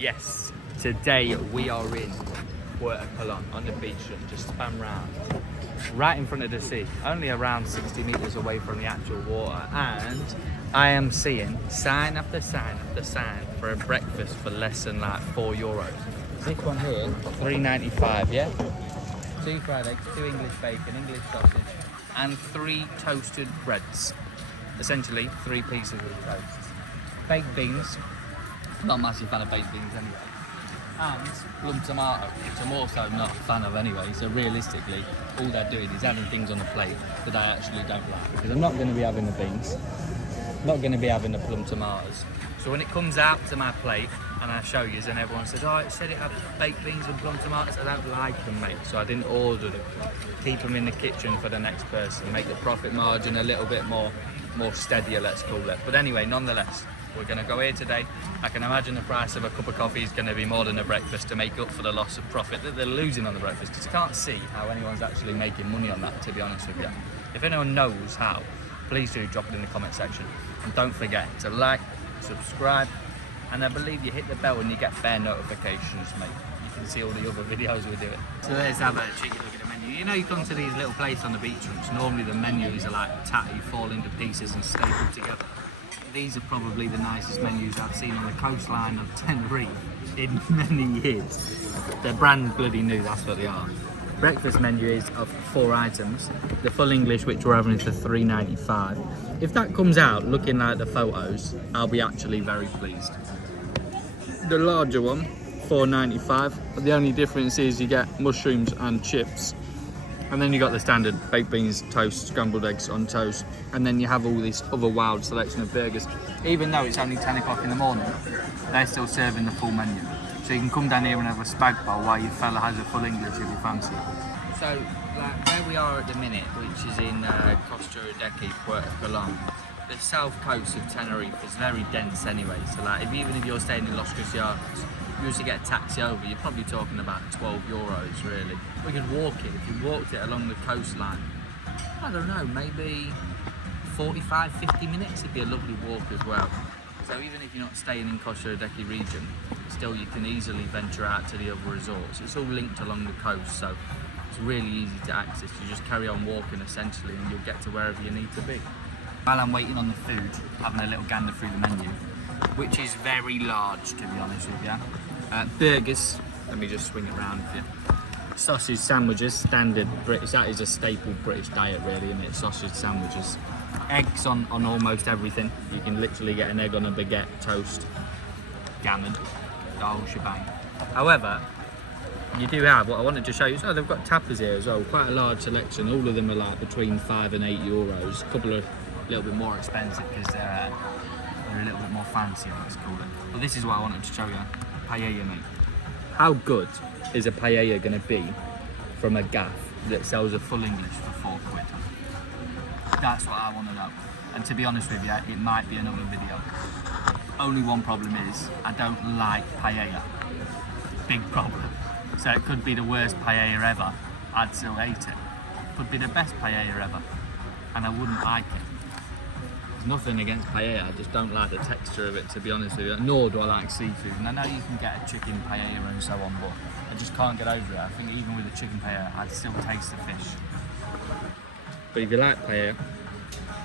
Yes, today we are in Puerto Colón on the beach and just span round, right in front of the sea, only around 60 metres away from the actual water, and I am seeing sign after sign after sign for a breakfast for less than like €4. This one here, $3.95, yeah? 2 fried eggs, 2 English bacon, English sausage, and 3 toasted breads. Essentially, 3 pieces of toast. Baked beans. I'm not a massive fan of baked beans anyway. And plum tomato, which I'm also not a fan of anyway. So realistically, all they're doing is adding things on the plate that I actually don't like. Because I'm not going to be having the beans, not going to be having the plum tomatoes. So when it comes out to my plate and I show you and everyone says, oh, it said it had baked beans and plum tomatoes, I don't like them, mate. So I didn't order them. Keep them in the kitchen for the next person. Make the profit margin a little bit more steadier, let's call it. But anyway, nonetheless, we're going to go here today. I can imagine the price of a cup of coffee is going to be more than a breakfast to make up for the loss of profit that they're losing on the breakfast, because I can't see how anyone's actually making money on that, to be honest with you. If anyone knows how, please do drop it in the comment section. And don't forget to like, subscribe, and I believe you hit the bell and you get bare notifications, mate. You can see all the other videos we do it. So let's have a cheeky look at the menu. You know, you come to these little places on the beachfronts, normally the menus are like tatty, fall into pieces and stapled together. These are probably the nicest menus I've seen on the coastline of Tenerife in many years. They're brand bloody new, that's what they are. Breakfast menu is of 4 items. The full English, which we're having, for $3.95. If that comes out looking like the photos, I'll be actually very pleased. The larger one, $4.95. But the only difference is you get mushrooms and chips. And then you got the standard baked beans, toast, scrambled eggs on toast, and then you have all this other wild selection of burgers. Even though it's only 10 o'clock in the morning, they're still serving the full menu. So you can come down here and have a spag bowl while your fella has a full English if you fancy. So, like where we are at the minute, which is in Costa Adeje, Puerto Colón, the south coast of Tenerife is very dense anyway. So like, even if you're staying in Los Cristianos, you used to get a taxi over, you're probably talking about €12 really. We could walk it, if you walked it along the coastline, I don't know, maybe 45-50 minutes, it'd be a lovely walk as well. So even if you're not staying in Costa Adeje region, still you can easily venture out to the other resorts. It's all linked along the coast, so it's really easy to access. You just carry on walking essentially and you'll get to wherever you need to be. While I'm waiting on the food, having a little gander through the menu, which is very large, to be honest with you. Burgers, let me just swing it around for you. Sausage sandwiches, standard British, that is a staple British diet really, isn't it? Sausage sandwiches. Eggs on almost everything. You can literally get an egg on a baguette, toast, gammon, the whole shebang. However, you do have, what I wanted to show you, so they've got tapas here as well, quite a large selection. All of them are like between €5 and €8. A couple are a little bit more expensive because they're a little bit more fancy, let's call it. But this is what I wanted to show you, paella, mate. How good is a paella going to be from a gaff that sells a full English for £4? That's what I want to know. And to be honest with you, it might be another video. Only one problem is, I don't like paella. Big problem. So it could be the worst paella ever, I'd still hate it. Could be the best paella ever, and I wouldn't like it. There's nothing against paella, I just don't like the texture of it, to be honest with you. Nor do I like seafood. And I know you can get a chicken paella and so on, but I just can't get over it. I think even with a chicken paella, I'd still taste the fish. But if you like paella,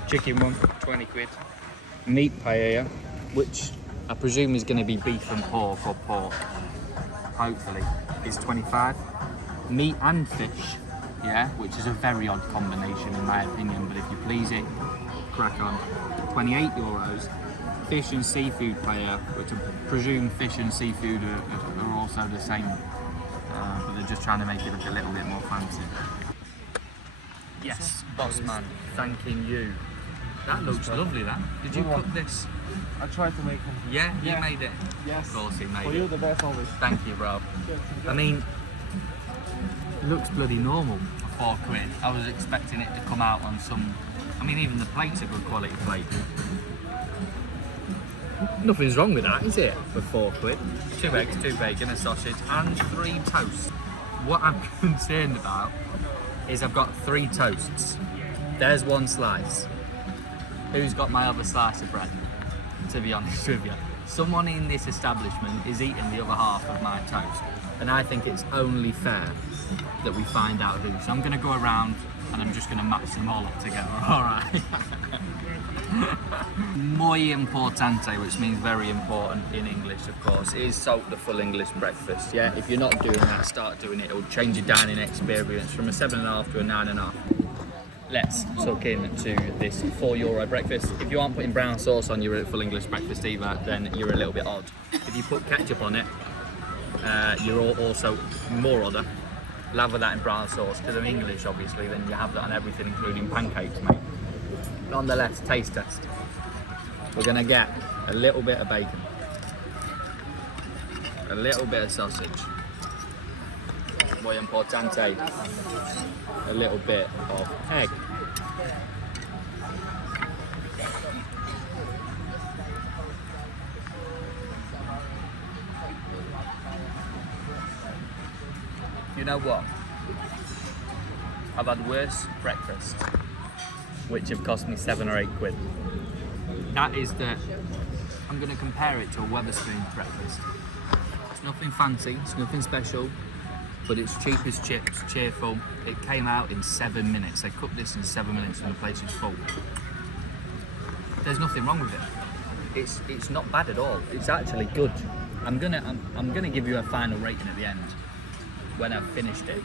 chicken one, £20. Meat paella, which I presume is going to be beef and pork, or pork, hopefully, is 25. Meat and fish, yeah, which is a very odd combination in my opinion, but if you please it, crack on. €28. Fish and seafood paella, which I presume fish and seafood are also the same, but they're just trying to make it look a little bit more fancy. Yes, boss man, thanking you. That looks lovely, that. Did you cook this? I tried to make them. Yeah, you made it? Yes. Of course he made it. For you, the best always. Thank you, bro. I mean, it looks bloody normal for £4. I was expecting it to come out on some... I mean, even the plate's a good quality plate. Nothing's wrong with that, is it? For £4. 2 eggs, 2 bacon, a sausage, and 3 toasts. What I'm concerned about is I've got 3 toasts. There's 1 slice. Who's got my other slice of bread? To be honest with you. Someone in this establishment is eating the other half of my toast, and I think it's only fair that we find out who. So I'm going to go around and I'm just going to match them all up together, alright? Muy importante, which means very important in English, of course, is the full English breakfast. Yeah, if you're not doing that, start doing it. It'll change your dining experience from a 7.5 to a 9.5. Let's tuck into this €4 breakfast. If you aren't putting brown sauce on your full English breakfast either, then you're a little bit odd. If you put ketchup on it, you're also more odder. Lather that in brown sauce, because I'm English obviously, then you have that on everything, including pancakes, mate. Nonetheless, taste test. We're gonna get a little bit of bacon, a little bit of sausage, muy importante, a little bit of egg. You know what? I've had worse breakfast, which have cost me 7 or 8 quid. That is I'm going to compare it to a Wetherspoon breakfast. It's nothing fancy, it's nothing special, but it's cheap as chips, cheerful. It came out in 7 minutes. They cooked this in 7 minutes and the place is full. There's nothing wrong with it. It's not bad at all. It's actually good. I'm gonna give you a final rating at the end when I've finished it.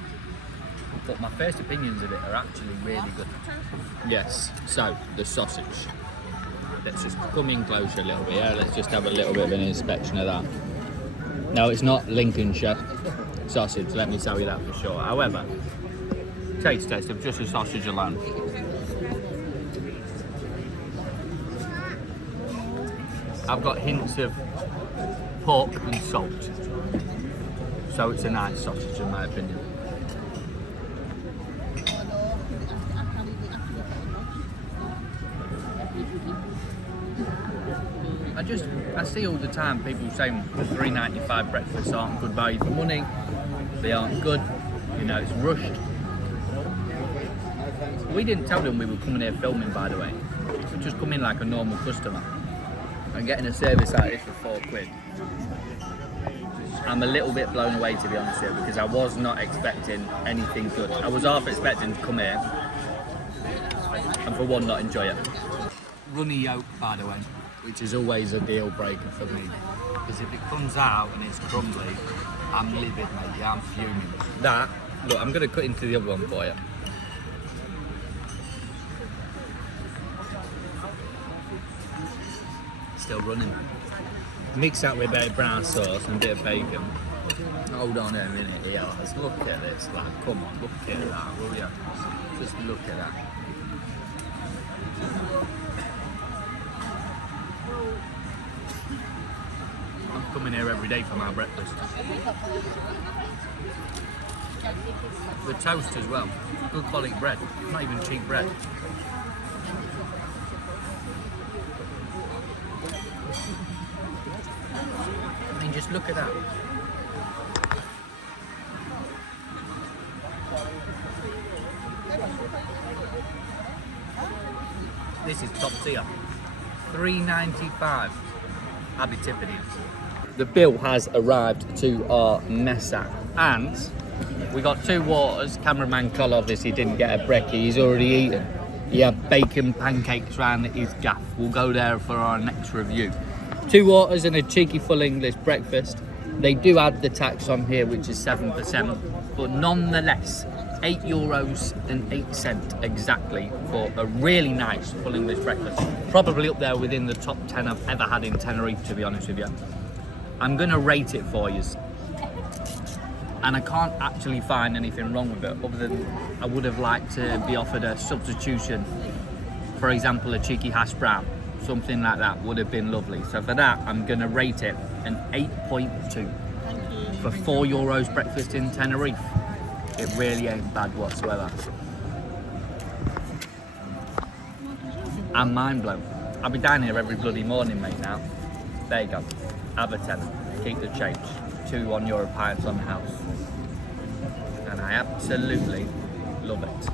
But my first opinions of it are actually really good. Yes, so the sausage. Let's just come in closer a little bit, yeah? Let's just have a little bit of an inspection of that. No, it's not Lincolnshire sausage, let me tell you that for sure. However, taste test of just the sausage alone. I've got hints of pork and salt. So it's a nice sausage in my opinion. I see all the time people saying the $3.95 breakfasts aren't good value for money. They aren't good, you know, it's rushed. We didn't tell them we were coming here filming, by the way. We just come in like a normal customer and getting a service like this for 4 quid. I'm a little bit blown away, to be honest with you, because I was not expecting anything good. I was half expecting to come here and for one not enjoy it. Runny yolk, by the way, which is always a deal breaker for me, because if it comes out and it's crumbly, I'm livid, mate. Yeah, I'm fuming. That, look, I'm going to cut into the other one for you. Still running. Mix that with a bit of brown sauce and a bit of bacon. Hold on a minute here, let's look at this, like, come on, look at that, will you? Just look at that. I'm coming here every day for my breakfast. The toast as well, good quality bread, not even cheap bread. I mean, just look at that. This is top tier. $3.95. I'll be tipping it. The bill has arrived to our mesa, and we got 2 waters. Cameraman Col obviously didn't get a brekkie, he's already eaten. He had bacon pancakes round his gaff. We'll go there for our next review. 2 waters and a cheeky full English breakfast. They do add the tax on here, which is 7%, but nonetheless, €8.08 exactly for a really nice full English breakfast. Probably up there within the top 10 I've ever had in Tenerife, to be honest with you. I'm gonna rate it for you, and I can't actually find anything wrong with it, other than I would have liked to be offered a substitution. For example, a cheeky hash brown, something like that would have been lovely. So for that, I'm gonna rate it an 8.2 for €4 breakfast in Tenerife. It really ain't bad whatsoever. I'm mind blown. I'll be down here every bloody morning, mate, now. There you go. Have a tenner. Keep the change. €2 on your pints on the house. And I absolutely love it.